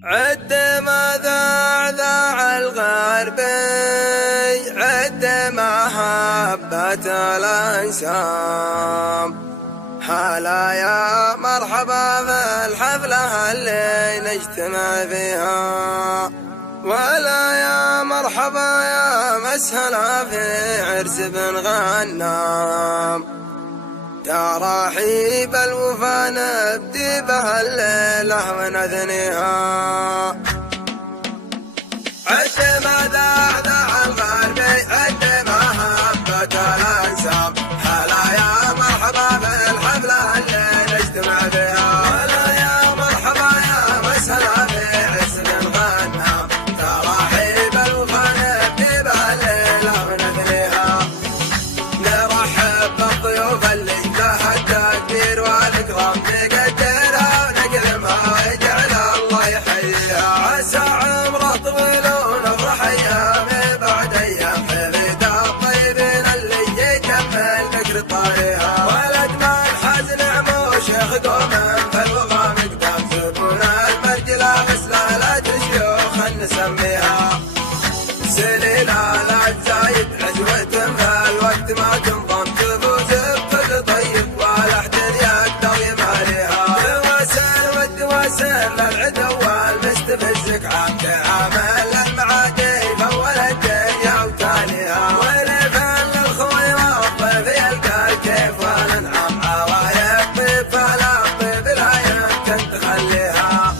عد ما ذاع الغربي، عد محبة الأنسام. هلا يا مرحبا بالحفلة اللي نجتمع فيها، ولا يا مرحبا يا مسهلا في عرس بن غنام. تراحيب الوفا نبدي بها الليلة ونثنيها. عد ما ذاع الغربي، عد محبة الأنسام. هلا يا مرحبا بالحفلة اللي نجتمع فيها، ولا يا مرحبا يا مسهلا في عرس بن غنام. تراحيب الوفا نبدي بها الليلة ونثنيها. نرحب بالضيوف اللي التقدير والإكرام نقدرها ونكرمها ويجعل الله يحييها. عسى عمره طويل ونفرح أيام بعد أيام، حفيد الطيبين اللي يكمل ذكر طاريها. ولد ما الحز نعمه وشيخ قوم فالوغى مقدام، زبون المرجلة مسلالة شيوخ نسميها. سليلة لا تزايد عزوة فالوقت ما تنضم، تفوز بكل طيب والأحدن يقدر يماليها. الوسل والدوسل للعدو والمستفزك عام كعامل للمعادي فول الدنيا وتاليها. ولفن للخوي والضيف يلقى الكيف والانعام، عوايب طيب فلا طيب لا يمكن تخليها.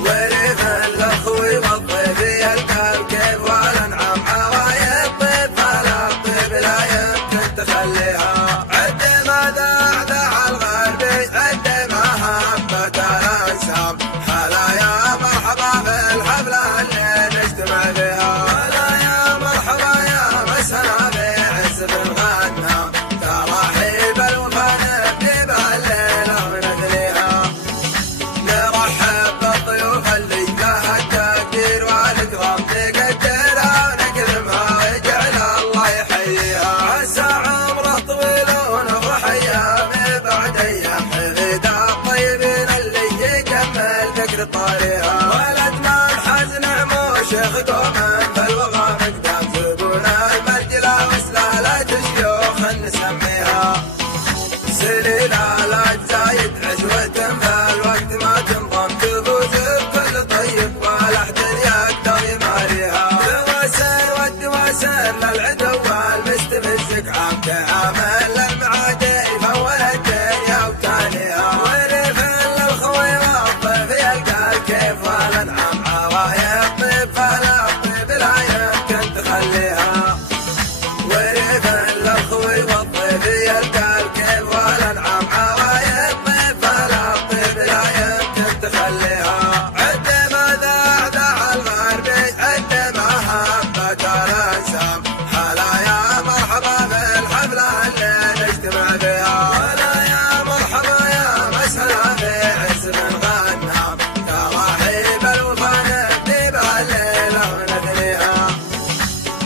ولفن للخوي والضيف يلقى الكيف والانعام، عوايب طيب فلا طيب لا يمكن تخليها. عد ما ذاع الغربي، عد محبة الأنسام. هلا يا مرحبا بالحفلة اللي نجتمع فيها، ولا يا مرحبا يا مسهلا في عرس بن غنام. تراحيب الوفا نبدي بها الليلة ونثنيها. نرحب بالضيوف اللي لها التقدير والإكرام نقدرها ونكرمها ويجعل الله يحييها. عسى عمره طويل ونفرح أيام بعد أيام، حفيد الطيبين اللي يكمل ذكر طاريها. ولد ما الحز نعمه وشيخ قوم فالوغى مقدام، زبون المرجلة وسلالة شيوخ نسميها. سليلة لا تزايد عزوة فالوقت ما تنضم، تفوز بكل طيب والأحدن يقدر يماليها. الوسل والدوسل للعدو والمستفزك عام كعامل للمعادي فول الدنيا وتاليها. ولفن للخوي والضيف يلقى الكيف والانعام، عوايب طيب فلا طيب لا يمكن تخليها. ولفن للخوي والضيف يلقى الكيف والانعام، عوايب طيب فلا طيب لا يمكن تخليها. عد ما ذاع الغربي، عد محبة الأنسام. هلا يا مرحبا بالحفلة اللي نجتمع فيها، ولا يا مرحبا يا مسهلا في عرس بن غنام. تراحيب الوفا نبدي بها الليلة ونثنيها.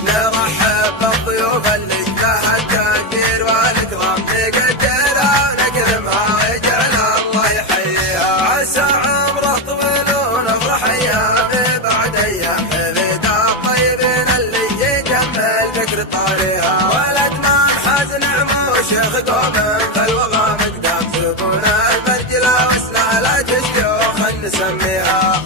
نرحب بالضيوف اللي لها التقدير والإكرام نقدرها ونكرمها ويجعل الله يحييها. عسى عمره طويل ونفرح أيام بعد أيام، حفيد الطيبين اللي يكمل ذكر طاريها. ولد ما الحز نعمه وشيخ قوم فالوغى مقدام، زبون المرجلة وسلالة شيوخ نسميها.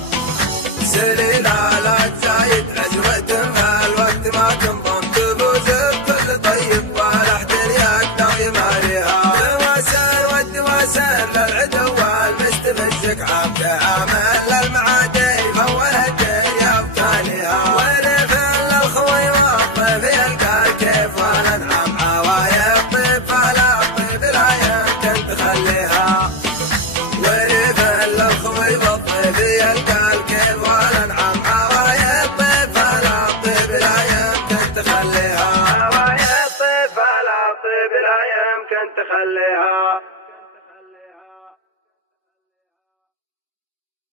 سليلة لا تزايد عزوة فالوقت ما تنضم، تفوز بكل طيب والأحدن يقدر يماليها. الوسل والدوسل للعدو والمستفزك عام كعامل للمعادي فول الدنيا وتاليها. ولفن للخوي والضيف يلقى الكيف والانعام، عوايب طيب فلا طيب لا يمكن تخليها. ولفن للخوي والضيف يلقى الكيف والانعام، عوايب طيب فلا طيب لا يمكن تخليها. عوايب طيب فلا طيب لا يمكن تخليها.